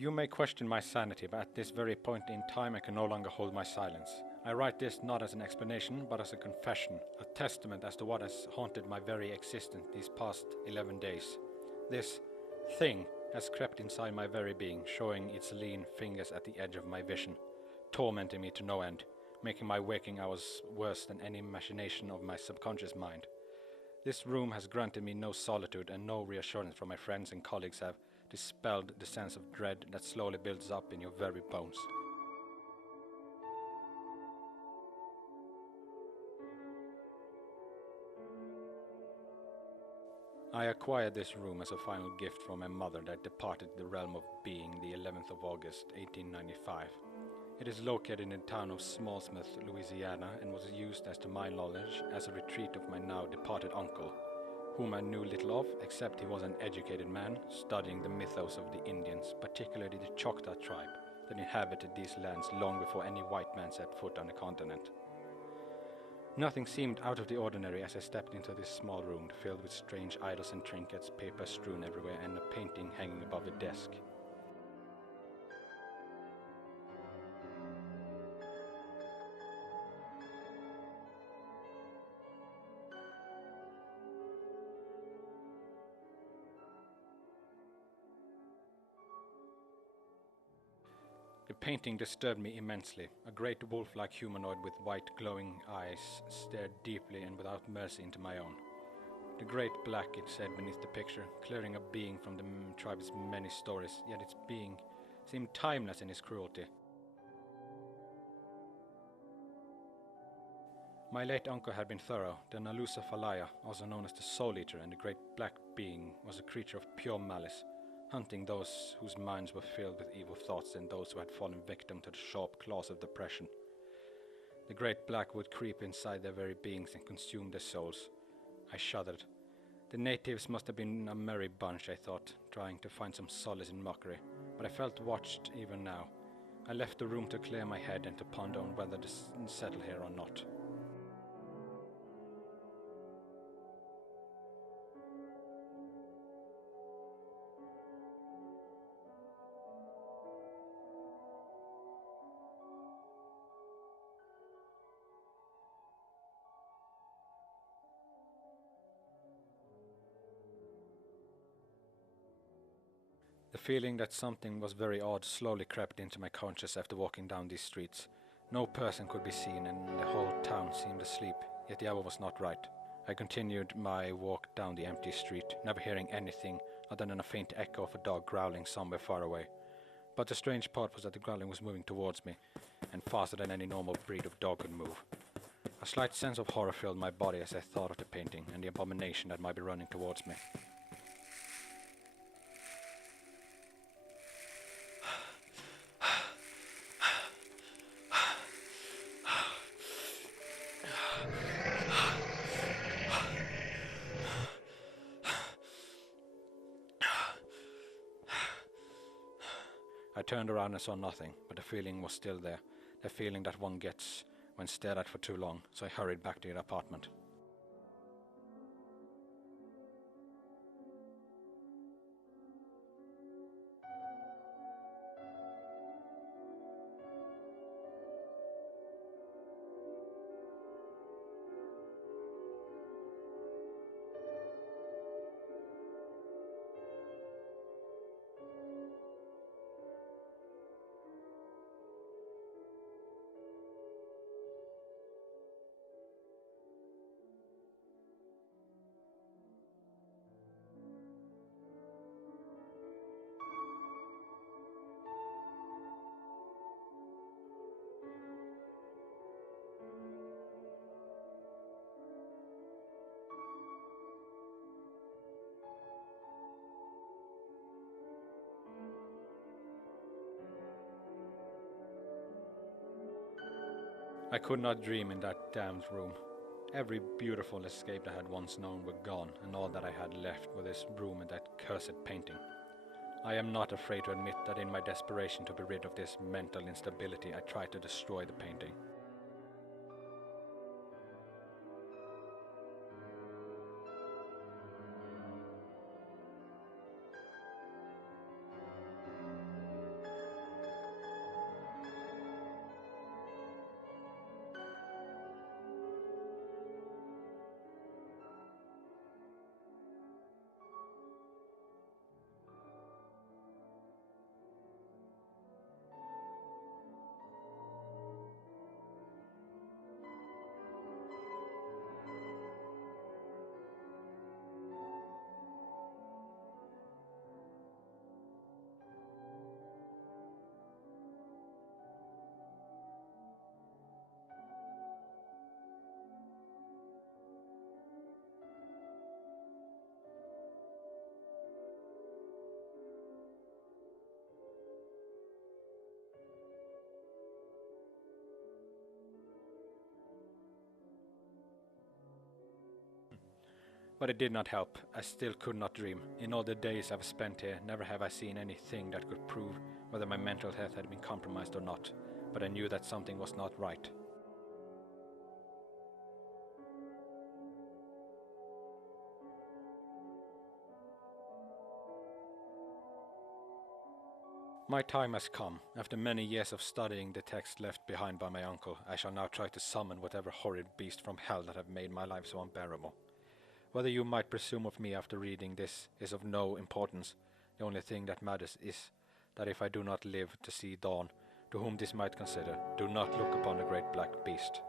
You may question my sanity, but at this very point in time I can no longer hold my silence. I write this not as an explanation, but as a confession, a testament as to what has haunted my very existence these past 11 days. This thing has crept inside my very being, showing its lean fingers at the edge of my vision, tormenting me to no end, making my waking hours worse than any machination of my subconscious mind. This room has granted me no solitude, and no reassurance from my friends and colleagues have dispelled the sense of dread that slowly builds up in your very bones. I acquired this room as a final gift from my mother that departed the realm of being the 11th of August 1895. It is located in the town of Smallsmith, Louisiana, and was used, as to my knowledge, as a retreat of my now departed uncle, whom I knew little of, except he was an educated man, studying the mythos of the Indians, particularly the Choctaw tribe that inhabited these lands long before any white man set foot on the continent. Nothing seemed out of the ordinary as I stepped into this small room, filled with strange idols and trinkets, paper strewn everywhere, and a painting hanging above the desk. The painting disturbed me immensely. A great wolf-like humanoid with white glowing eyes stared deeply and without mercy into my own. The great black, it said beneath the picture, clearing a being from the tribe's many stories, yet its being seemed timeless in its cruelty. My late uncle had been thorough. The Nalusa Falaya, also known as the Soul Eater, and the great black being was a creature of pure malice, hunting those whose minds were filled with evil thoughts and those who had fallen victim to the sharp claws of depression. The great black would creep inside their very beings and consume their souls. I shuddered. The natives must have been a merry bunch, I thought, trying to find some solace in mockery, but I felt watched even now. I left the room to clear my head and to ponder on whether to settle here or not. The feeling that something was very odd slowly crept into my conscience after walking down these streets. No person could be seen, and the whole town seemed asleep, yet the hour was not right. I continued my walk down the empty street, never hearing anything other than a faint echo of a dog growling somewhere far away. But the strange part was that the growling was moving towards me, and faster than any normal breed of dog could move. A slight sense of horror filled my body as I thought of the painting and the abomination that might be running towards me. I turned around and saw nothing, but the feeling was still there, the feeling that one gets when stared at for too long, so I hurried back to the apartment. I could not dream in that damned room. Every beautiful escape I had once known were gone, and all that I had left were this room and that cursed painting. I am not afraid to admit that in my desperation to be rid of this mental instability, I tried to destroy the painting. But it did not help. I still could not dream. In all the days I've spent here, never have I seen anything that could prove whether my mental health had been compromised or not, but I knew that something was not right. My time has come. After many years of studying the text left behind by my uncle, I shall now try to summon whatever horrid beast from hell that have made my life so unbearable. Whether you might presume of me after reading this is of no importance. The only thing that matters is that if I do not live to see dawn, to whom this might consider, do not look upon the great black beast.